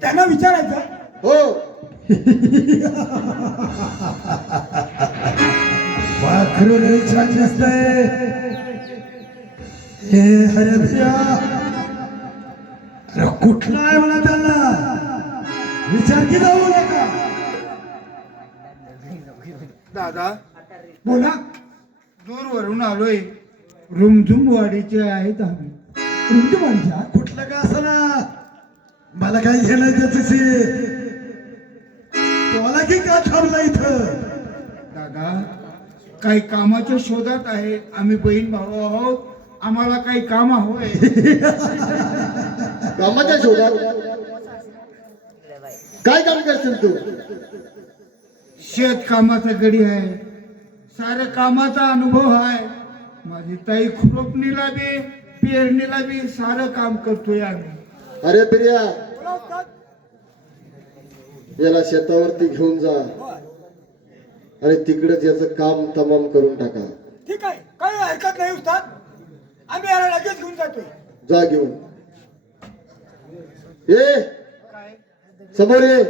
त्यांना विचारायचं. हो. पाखरू लय छान दिसतंय. हे अरे भैया, अरे कुठला आहे म्हणा त्यांना विचार की जाऊ नका. दादा बोला. दूरवरून आलोय. रुमझुमवाडीचे आहेत आम्ही. तुमच्या माणसा कुठलं का असना, मला काही घेणं त्याच्याशी. तुम्हाला की का थांबला इथं? दादा काही कामाच्या शोधात आहे आम्ही, बहीण भाऊ आहोत. आम्हाला काही काम हवंय. कामाच्या शोधात काय काम करशील तू? शेत कामाचा गडी आहे. साऱ्या कामाचा अनुभव आहे. माझी ताई खुरपणीला बी पेरणीला बी सारं काम करतोय आम्ही. अरे प्रिया, याला शेतावरती घेऊन जा आणि तिकडेच याचं काम तमाम करून टाका. ठीक आहे, काही हरकत नाही उस्ताद. आम्ही याला लगेच घेऊन जातोय. जा घेऊन ये. समोर ये.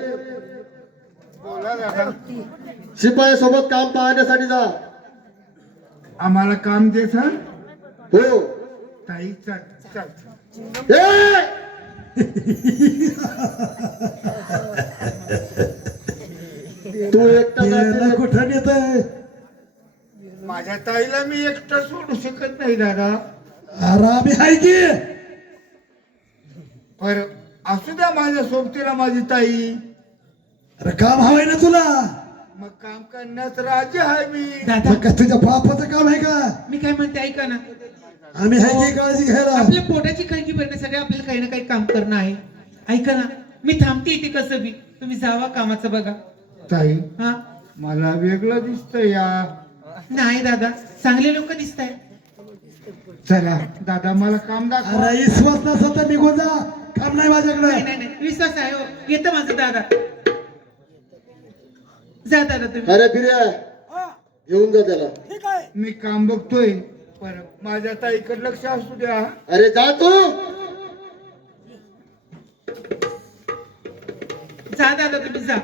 बोला दादा. शिपाया सोबत काम पाहण्यासाठी जा. आम्हाला काम दे सर. हो. ताई चल चल. ए! तू एकटा जाशील. कुठं नेत आहे? माझ्या ताईला मी एकटा सोडू शकत नाही दादा. आरामी आहे की. पर असू द्या माझ्या सोबतीला माझी ताई. अरे काम हवंय ना तुला? मग काम करण्यात राजी आहे मी. दादा मग का तुझ्या बापाचं काम आहे का? मी काय म्हणते ऐका ना, आम्ही आहे की काळजी घ्यायला. आपल्या पोटाची काळजी करण्यासाठी आपल्याला काही ना काही काम करणं आहे. ऐका ना, मी थांबते इथे कसं बी. तुम्ही जावा कामाचं बघा. ताई हा मला वेगळं दिसतंय या. नाही दादा, चांगले लोक दिसत आहे. चला दादा मला काम दाखवा. अरे विश्वास नसेल तर निघून जा. काम नाही माझ्याकडे. नाही नाही नाही, विश्वास आहे हो. येतं माझं दादा. जा दादा तुम्ही. अरे प्रिया, घेऊन जा त्याला. मी काम बघतोय पण माझ्या ताईकडे लक्ष असू द्या. अरे जा तू. जा दादा तुम्ही जा.